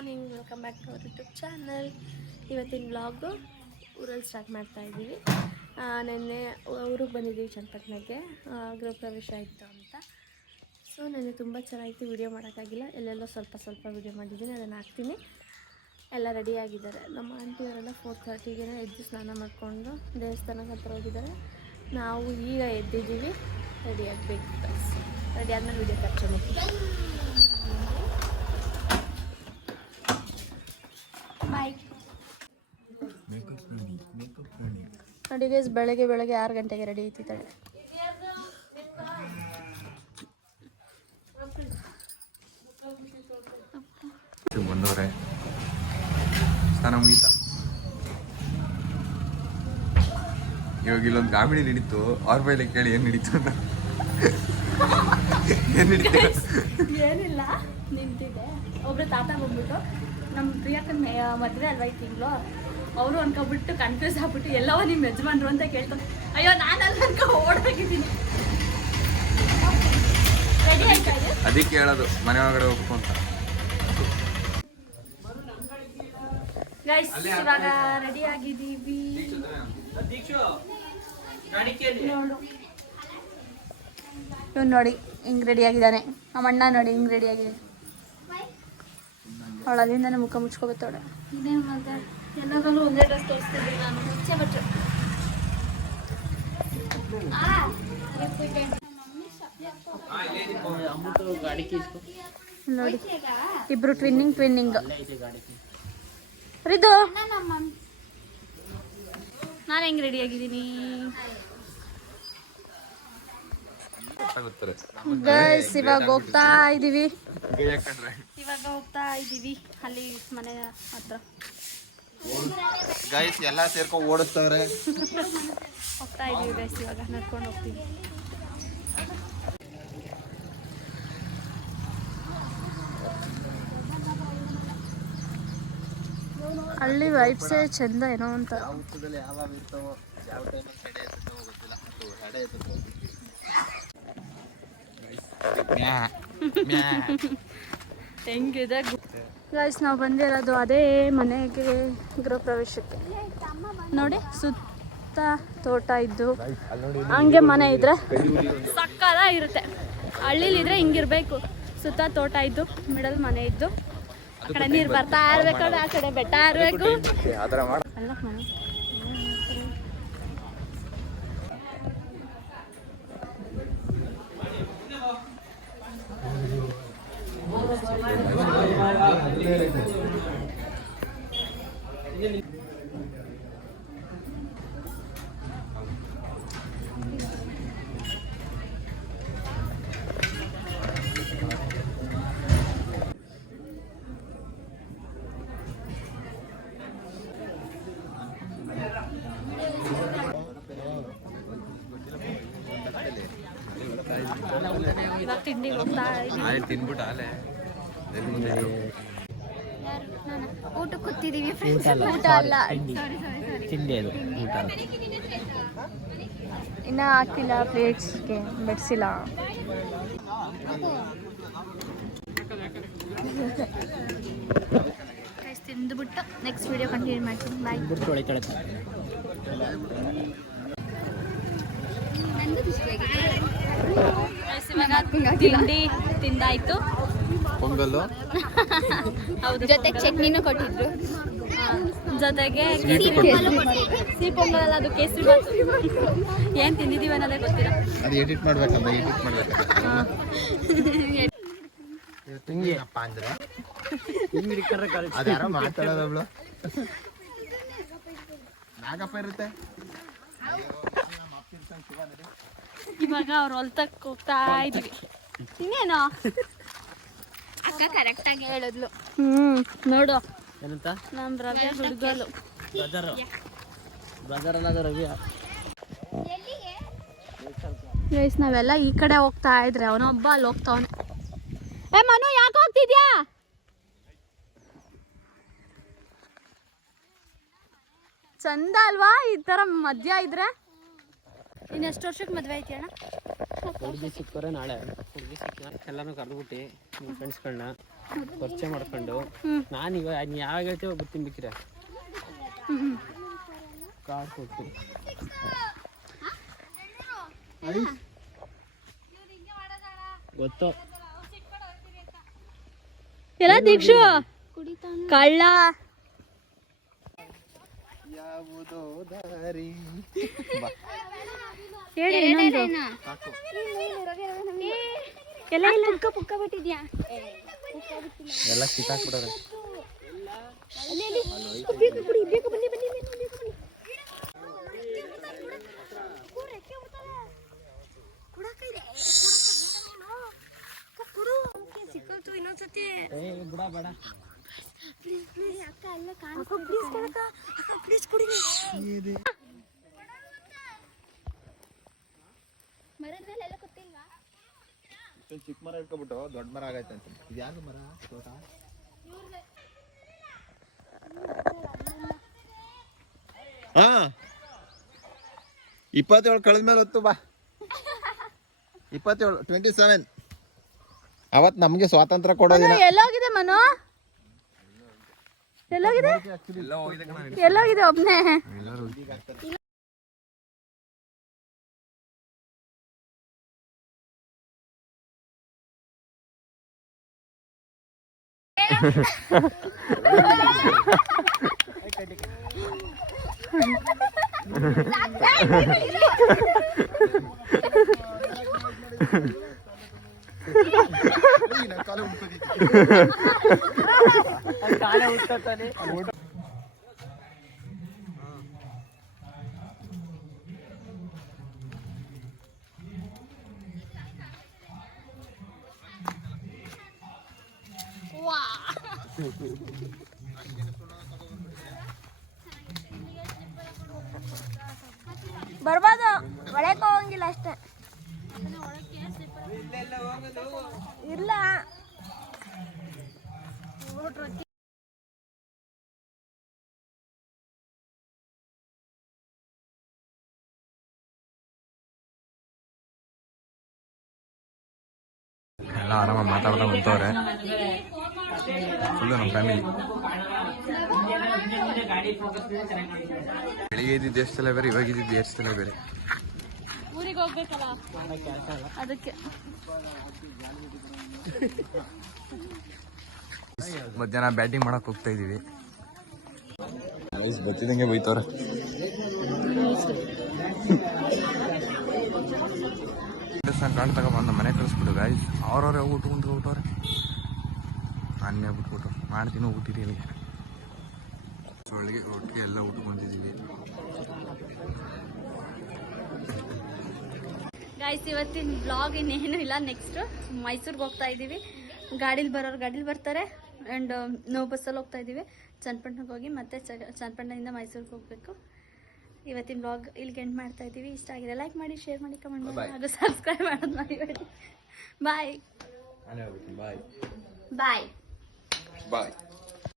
Morning, welcome back to our YouTube channel. ಇವತ್ತಿನ vlog ಊರಲ್ಲಿ start ಮಾಡ್ತಾ ಇದ್ದೀವಿ. ನೆನ್ನೆ ಊರಿಗೆ ಬಂದಿದ್ದೀವಿ ಚನ್ನಪಟ್ಟಣಕ್ಕೆ, ಗೃಹ ಪ್ರವೇಶ ಇತ್ತು ಅಂತ. ಸೊ ನೆನ್ನೆ ತುಂಬ ಚೆನ್ನಾಗಿತ್ತು, ವೀಡಿಯೋ ಮಾಡೋಕ್ಕಾಗಿಲ್ಲ. ಎಲ್ಲೆಲ್ಲೋ ಸ್ವಲ್ಪ ವೀಡಿಯೋ ಮಾಡಿದ್ದೀನಿ, ಅದನ್ನು ಹಾಕ್ತೀನಿ. ಎಲ್ಲ ರೆಡಿಯಾಗಿದ್ದಾರೆ. ನಮ್ಮ ಆಂಟಿಯವರೆಲ್ಲ 4:30ಗೆ ಎದ್ದು ಸ್ನಾನ ಮಾಡಿಕೊಂಡು ದೇವಸ್ಥಾನಕ್ಕೆ ಹತ್ರ ಹೋಗಿದ್ದಾರೆ. ನಾವು ಈಗ ಎದ್ದಿದ್ದೀವಿ, ರೆಡಿ ಆಗಬೇಕು. ರೆಡಿ ಆದಮೇಲೆ ವೀಡಿಯೋ ಕ್ಯಾಪ್ಚರ್ ಮಾಡ್ತೀವಿ. ಬಾಯ್. ನೋಡಿ ಗೈಸ್, ಬೆಳಗ್ಗೆ 6 ಗಂಟೆಗೆ ರೆಡಿ ಐತಿದ್ದಾಳೆ. ಬಂದವ್ರೆ, ಸ್ನಾನ ಮುಗೀತಾ? ಇವಾಗ ಇಲ್ಲೊಂದು ಕಾಮಿಡಿ ನಡೀತು. ಅವ್ರ ಬೈಲೆ ಕೇಳಿ ಏನು ನಡೀತು ಅಂತ. ಏನಿಲ್ಲ, ನಿಂತಿದೆ. ಒಬ್ರು ತಾತ ಬಂದ್ಬಿಟ್ಟು ನಮ್ಮ ಪ್ರಿಯಕ್ಕನ ಮದುವೆ ಅಲ್ವಾ ಈ ತಿಂಗಳು, ಅವರು ಅನ್ಕೊಬಿಟ್ಟು ಕನ್ಫ್ಯೂಸ್ ಆಗ್ಬಿಟ್ಟು ಎಲ್ಲವ ನಿಮ್ಮ ಯಜಮಾನ್ರು ಅಂತ ಕೇಳ್ತಾರೆ. ಅಯ್ಯೋ ನಾನಲ್ಲ ಅನ್ಕೊ ಓಡಾಗಿದ್ದೀನಿ. ರೆಡಿ ಆಯ್ತಾ? ಅದಕ್ಕೆ ಹೇಳೋದು ಮನೆ ಒಳಗಡೆ ಹೋಗ್ಬೇಕು ಅಂತ. ಗೈಸ್, ಇವಾಗ ರೆಡಿ ಆಗಿದ್ದೀವಿ. ನೋಡು, ಇವ್ನು ನೋಡಿ ಹಿಂಗೆ ರೆಡಿ ಆಗಿದ್ದಾನೆ. ನಮ್ಮ ಅಣ್ಣ ನೋಡಿ ಹಿಂಗೆ ರೆಡಿ ಆಗಿದೆ. ಅವಳು ಅಲ್ಲಿಂದಾನೆ ಮುಖ ಮುಚ್ಕೋಬತ್ತವಳೆ. ಇದೇ ಮತ್ತೆ ಎಲ್ಲದರಲ್ಲೂ ಒಂದೇ ಡ್ರೆಸ್ ತೋರಿಸ್ತಿದ್ದೀನಿ ನಾನು. ಮುಂಚೆ ಬಟ್ಟೆ ನೋಡಿ, ಇಬ್ರು ಟ್ವಿನ್ನಿಂಗ್. ರಿದು, ನಾನು ಹೆಂಗೆ ರೆಡಿ ಆಗಿದ್ದೀನಿ ಗೈಸ್. ಇವಾಗ ಹೋಗ್ತಾ ಇದ್ದೀವಿ ಅಲ್ಲಿ ಮನೆ ಹತ್ರ. ಗೈಸ್ ಎಲ್ಲ ಸೇರ್ಕೊಂಡು ಓಡಿಸ್ತವ್ರೆ. ಹೋಗ್ತಾ ಇದ್ದೀವಿ ಗೈಸ್, ಇವಾಗ ನಡ್ಕೊಂಡು ಹೋಗ್ತೀವಿ. ಹಳ್ಳಿ ವೈಬ್ಸೇ ಚಂದ ಏನೋ ಅಂತ. ಹೆಂಗಿದೆ ಗೈಸ್, ನಾವು ಬಂದಿರೋದು ಅದೇ ಮನೆಗೆ ಗೃಹ ಪ್ರವೇಶಕ್ಕೆ. ನೋಡಿ, ಸುತ್ತ ತೋಟ ಇದ್ದು ಹಂಗೆ ಮನೆ ಇದ್ರೆ ಸಕ್ಕತ್ತಾಗಿರುತ್ತೆ. ಹಳ್ಳಿಲಿದ್ರೆ ಹಿಂಗಿರ್ಬೇಕು, ಸುತ್ತ ತೋಟ ಇದ್ದು ಮಿಡಲ್ ಮನೆ ಇದ್ದು, ಆ ಕಡೆ ನೀರು ಬರ್ತಾ ಇರ್ಬೇಕು, ಆ ಕಡೆ ಬೆಟ್ಟ ಇರಬೇಕು. ಅಲ್ಲ ಮನೆ ತಿಂಡಿಗೆ ಹೋಗ್ತಾ ಇದ್ದೀವಿ. ತಿನ್ಬಿಟ್ಟು ಆಲೆ ಊಟ ಕೂತಿದ್ದೀವಿ. ಊಟ ಅಲ್ಲ, ತಿಂಡಿ ಅದು ಊಟ. ಇನ್ನ ಹಾಕಿಲ್ಲ, ಪ್ಲೇಟ್ಸ್ಗೆ ಬೆಡ್ಸಿಲ್ಲ. ತಿಂದುಬಿಟ್ಟು ನೆಕ್ಸ್ಟ್ ವಿಡಿಯೋ ಕಂಟಿನ್ಯೂ ಮಾಡ್ತೀನಿ. ಬಾಯ್. ತಿಂಡಿ ತಿಂದಾಯ್ತು. ಪೊಂಗಲ್ಲು ಹೌದು, ಜೊತೆಗೆ ಚಟ್ನಿನೂ ಕೊಟ್ಟಿದ್ರು. ಜೊತೆಗೆ ಸಿಹಿ ಪೊಂಗಲ್ ಅಲ್ಲ, ಅದು ಕೇಸರಿ ಬಾತ್. ಏನು ತಿಂದಿದ್ದೀವಿ ಅನ್ನೋದೇ ಗೊತ್ತಿಲ್ಲ. ಅದು ಎಡಿಟ್ ಮಾಡ್ಬೇಕಂತ ಅದ್ಯಾರೋ ಮಾತಾಡೋದವ್ಳು ನಾಗಪ್ಪ ಇರುತ್ತೆ. ಇವಾಗ ಅವ್ರು ಹೊಲ್ತಕ್ಕೆ ಹೋಗ್ತಾ ಇದೀವಿ. ಇನ್ನೇನು ಅಕ್ಕ ಕರೆಕ್ಟಾಗಿ ಹೇಳಿದ್ಲು. ನೋಡು, ಏನಂತ ನಮ್ಮ ರವ್ಯ ಹುಡುಗಲು ಗೈಸ್, ನಾವೆಲ್ಲ ಈ ಕಡೆ ಹೋಗ್ತಾ ಇದ್ರೆ ಅವನೊಬ್ಬ ಅಲ್ಲಿ ಹೋಗ್ತಾವನೆ. ಏ ಮನು, ಯಾಕೆ ಹೋಗ್ತಿದ್ಯಾ? ಚಂದ ಅಲ್ವಾ ಈ ಥರ ಮಧ್ಯ ಇದ್ರೆ? ಇನ್ನು ಎಷ್ಟು ವರ್ಷಕ್ಕೆ ಮದುವೆ ಐತಿ ಅಣ್ಣ? ಹುಡುಗಿ ಸಿಕ್ಕರೆ ನಾಳೆ ಹುಡುಗಿ ಸಿಕ್ಕ ಎಲ್ಲನೂ ಕರೆದ್ಬಿಟ್ಟು ನಿಮ್ಮ ಫ್ರೆಂಡ್ಸ್ಗಳನ್ನ ಪರಿಚಯ ಮಾಡ್ಕೊಂಡು ನಾನು ಇವಾಗ ಯಾವಾಗ ಹೇಳ್ತೀವಿ ಬರ್ತೀನಿ ಬೇಕಿರ ಕಾರ್ಡ್ ಕೊಡ್ತೀನಿ. ಗೊತ್ತು ಎಲ್ಲ ದೀಕ್ಷು ಕಳ್ಳ ಯಾವುದೋ ದಾರಿ ಹೇಳಿ ಇನ್ನೊಂದು ಎಲ್ಲ ಇಲ್ಲ ಪುಕ್ಕ ಬಿಟ್ಟಿದ್ಯಾ ಎಲ್ಲ ಕಿತ್ತಾಕ್ಬಿಡೋರೆ. ಸಿಕ್ಕೋತು ಇನ್ನೊಂದ್ಸತಿ ಬಿಡ ಬೇಡ ಚಿಕ್ಕ ಮರ ಇಟ್ಕೊಬಿಟ್ಟು ದೊಡ್ಡ ಮರ ಆಗೈತೆ ಅಂತ. ಇದು ಯಾರು ಮರ ತೋಟ? ಹಾ 27 ಕಳೆದ್ಮೇಲೆ ಹೊತ್ತು ಬಾ. 27 27 ಅವತ್ ನಮ್ಗೆ ಸ್ವಾತಂತ್ರ್ಯ ಕೊಡೋದಿಲ್ಲ. ಎಲ್ಲೋಗಿದೆ ಮನು ಎಲ್ಲೋಗಿದೆ ಎಲ್ಲೋಗಿದೆ ಒಬ್ನೇ ಬರ್ಬೋದು ಒಳಕ್ಕೆ ಹೋಗಂಗಿಲ್ಲ ಅಷ್ಟೇ ಇಲ್ಲ ಎಲ್ಲ ಆರಾಮಾಗಿ ಮಾತಾಡ್ತಾ ಬಂತವ್ರೆ ಫುಲ್ಲು ನಮ್ಮ ಫ್ಯಾಮಿಲಿ. ಬೆಳಿಗ್ಗೆ ಇದ್ದಿದ್ದು ಎಷ್ಟೆಲ್ಲ ಬೇರೆ, ಇವಾಗ ಇದ್ದಿದ್ದು ಎಷ್ಟೆಲ್ಲ ಬೇರೆ. ಊರಿಗೆ ಹೋಗ್ಬೇಕಲ್ಲ ಅದಕ್ಕೆ. ಮಧ್ಯಾಹ್ನ ಬ್ಯಾಟಿಂಗ್ ಮಾಡಕ್ ಹೋಗ್ತಾ ಇದೀವಿ. ಬತ್ತಿದಂಗೆ ಬೈತವ್ರೆ. ಕಾಣ್ತಾಗ ಬಂದು ಮನೆ ಕಳಿಸ್ಬಿಡು ಗಾಯ್ಸ್. ಅವ್ರವ್ರೆ ಊಟವ್ರೆ. ನಾನೇ ಬಿಟ್ಬಿಟ್ಟು ಮಾಡ್ತೀನಿ ಊಟಿರಿ ಅಲ್ಲಿಗೆ. ಒಟ್ಟಿಗೆ ಎಲ್ಲ ಊಟ ಬಂದಿದ್ದೀವಿ. ಗಾಯ್ಸ್ ಇವತ್ತಿನ ಬ್ಲಾಗ್ ಇನ್ನೇನು ಇಲ್ಲ. ನೆಕ್ಸ್ಟ್ ಮೈಸೂರಿಗೆ ಹೋಗ್ತಾ ಇದ್ದೀವಿ. ಗಾಡೀಲಿ ಬರೋರು ಗಾಡೀಲಿ ಬರ್ತಾರೆ ಆ್ಯಂಡ್ ನಾವು ಬಸ್ಸಲ್ಲಿ ಹೋಗ್ತಾ ಇದ್ದೀವಿ. ಚನ್ನಪಟ್ಟಣಕ್ಕೆ ಹೋಗಿ ಮತ್ತೆ ಚನ್ನಪಟ್ಟಣದಿಂದ ಮೈಸೂರಿಗೆ ಹೋಗಬೇಕು. ಇವತ್ತಿನ ಬ್ಲಾಗ್ ಇಲ್ಲಿಗೆ ಎಂಡ್ ಮಾಡ್ತಾ ಇದ್ದೀವಿ. ಇಷ್ಟ ಆಗಿದೆ ಲೈಕ್ ಮಾಡಿ, ಶೇರ್ ಮಾಡಿ, ಕಮೆಂಟ್ ಮಾಡಿ ಹಾಗೂ ಸಬ್ಸ್ಕ್ರೈಬ್ ಮಾಡೋದು ಮರಿಬೇಡಿ. ಬಾಯ್ ಬಾಯ್ ಬಾಯ್ ಬಾಯ್.